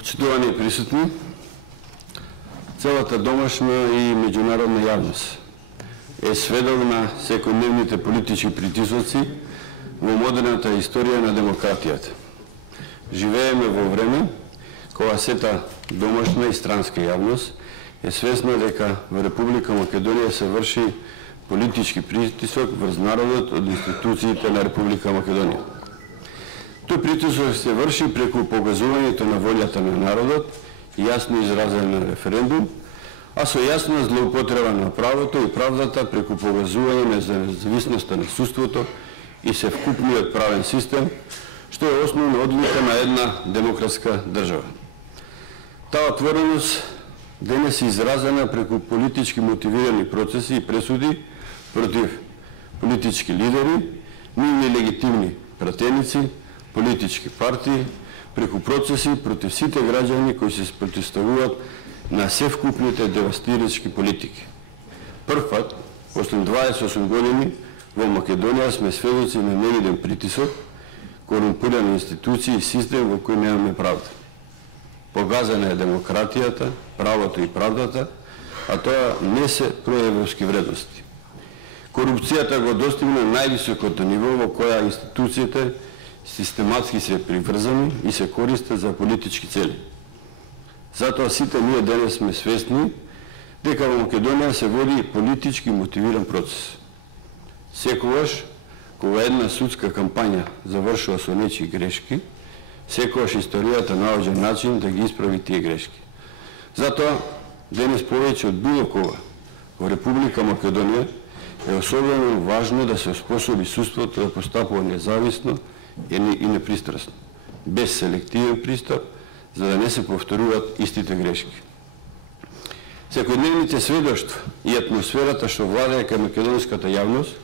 Почитувани присутни, целата домашна и меѓународна јавност е сведок на секојдневните политички притисоци во модерната историја на демократијата. Живееме во време кога сета домашна и странска јавност е свесна дека во Република Македонија се врши политички притисок врз народот од институциите на Република Македонија. Тој притисок се врши преку покажувањето на волјата на народот, јасно изразен на референдум, а со јасна злоупотреба на правото и правдата преку покажување на независноста на судството и севкупниот правен систем, што е основна одлика на една демократска држава. Таа отвореност денес е изразена преку политички мотивирани процеси и пресуди против политички лидери, нивни легитимни пратеници, политички партии, преку процеси против сите граѓани кои се спротивставуваат на севкупните девастирачки политики. Прв пат, после 28 години, во Македонија сме сведоци на невиден притисок, корумпирани институции и систем во кој немаме правда. Погазена е демократијата, правото и правдата, а тоа не се проевропски вредности. Корупцијата го достигна највисокото ниво во која институциите систематски се приврзани и се користат за политички цели. Затоа сите ние денес сме свесни дека во Македонија се води политички мотивиран процес. Секогаш, кога една судска кампања завршува со нечии грешки, секогаш историјата наоѓа начин да ги исправи тие грешки. Затоа, денес повеќе од било кога во Република Македонија е особено важно да се способи судството да постапува независно и непристрасно, без селективен пристап, за да не се повторуваат истите грешки. Секојдневните сведоштва и атмосферата што владее кај македонската јавност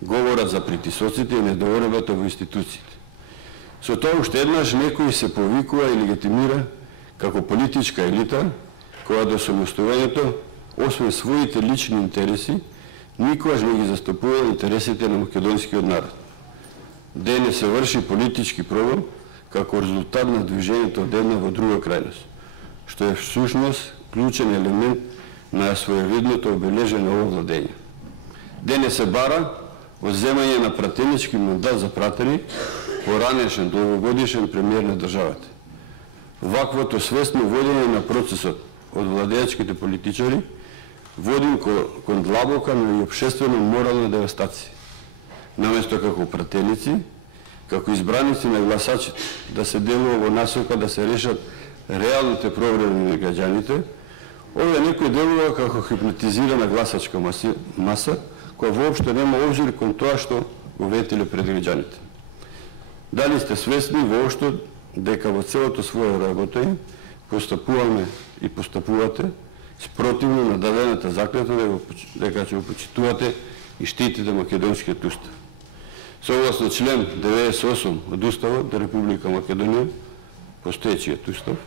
говорат за притисоците и недовербата во институциите. Со тоа уште еднаш некој се повикува и легитимира како политичка елита, која до самостојањето, освен своите лични интереси, никогаш не ги застапува интересите на македонскиот народ. Денес се врши политички прогон како резултат на движењето од една во друга крајност, што е всушност клучен елемент на своевидното обележено ово владење. Денес се бара одземање на пратенички мандат за пратени поранешен долгогодишен премиер на државата. Ваквото свесно водење на процесот од владеачките политичари води кон длабока, но и општествено морална девастација. Наместо како пратеници, како избраници на гласачите, да се делува во насока да се решат реалните проблеми на граѓаните, овде некој делува како хипнотизирана гласачка маса, која воопшто нема обзир кон тоа што го ветеле пред граѓаните. Дали сте свесни воопшто дека во целото своја работа постапуваме и постапувате спротивно на дадената заклетва дека ќе го почитувате и штитите македонскиот устав. Согласно член 98 од Уставот на Република Македонија, постоечиот устав,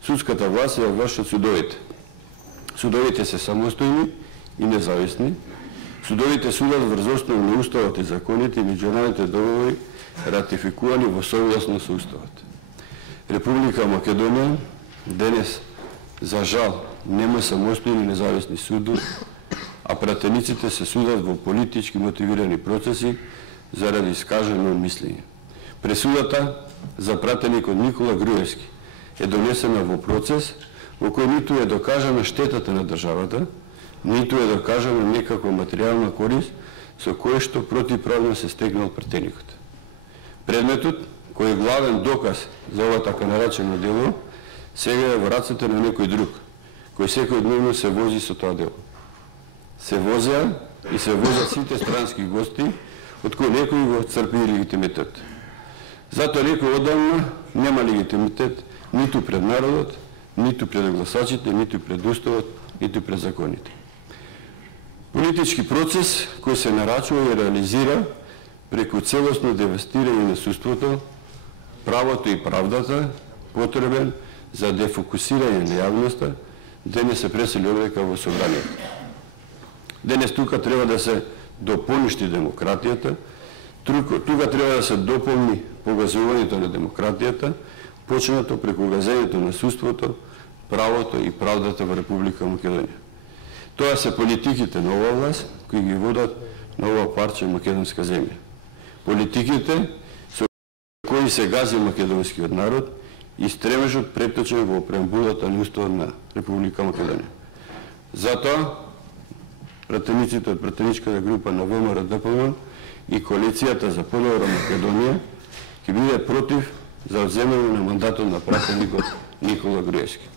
судската власт ја вршат судовите. Судовите се самостојни и независни. Судовите судат врз основа на уставот и законите и меѓународните договори ратификувани во согласно со уставот. Република Македонија денес, за жал, нема самостојни независни судови, а пратениците се судат во политички мотивирани процеси заради искажено мислење. Пресудата за пратеникот Никола Груевски е донесена во процес во кој ниту е докажана штетата на државата, ниту е докажана некаква материјална корист со кое што противправно се стегнал пратеникот. Предметот, кој е главен доказ за ова така наречено дело, сега е во рацете на некој друг, кој секојдневно се вози со тоа дело. Се возеа и се возат сите странски гости, од кои некој го црпи легитимитет. Затоа некој одамна нема легитимитет ниту пред народот, ниту пред гласачите, ниту пред уставот, ниту пред законите. Политички процес кој се нарачува и реализира преку целосно девастирање на судството, правото и правдата, потребен за дефокусирање на јавноста, денес се пресели овдека во собранието. Денес тука треба да се допоништи демократијата, тука треба да се дополни погазувањето на демократијата, почнато преку газењето на судството, правото и правдата во Република Македонија. Тоа се политиките на оваа власт кои ги водат на ова парче македонска земја. Политиките со кои се гази македонскиот народ и стремежот преточен во преамбулата на Уставот на Република Македонија. Затоа, пратениците од пратеничката група на ВМРО-ДПМН и Коалицијата за подобра Македонија ќе биде против за одземање на мандатот на пратеникот Никола Груевски.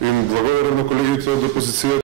Им благодарам на колегите од опозицијата.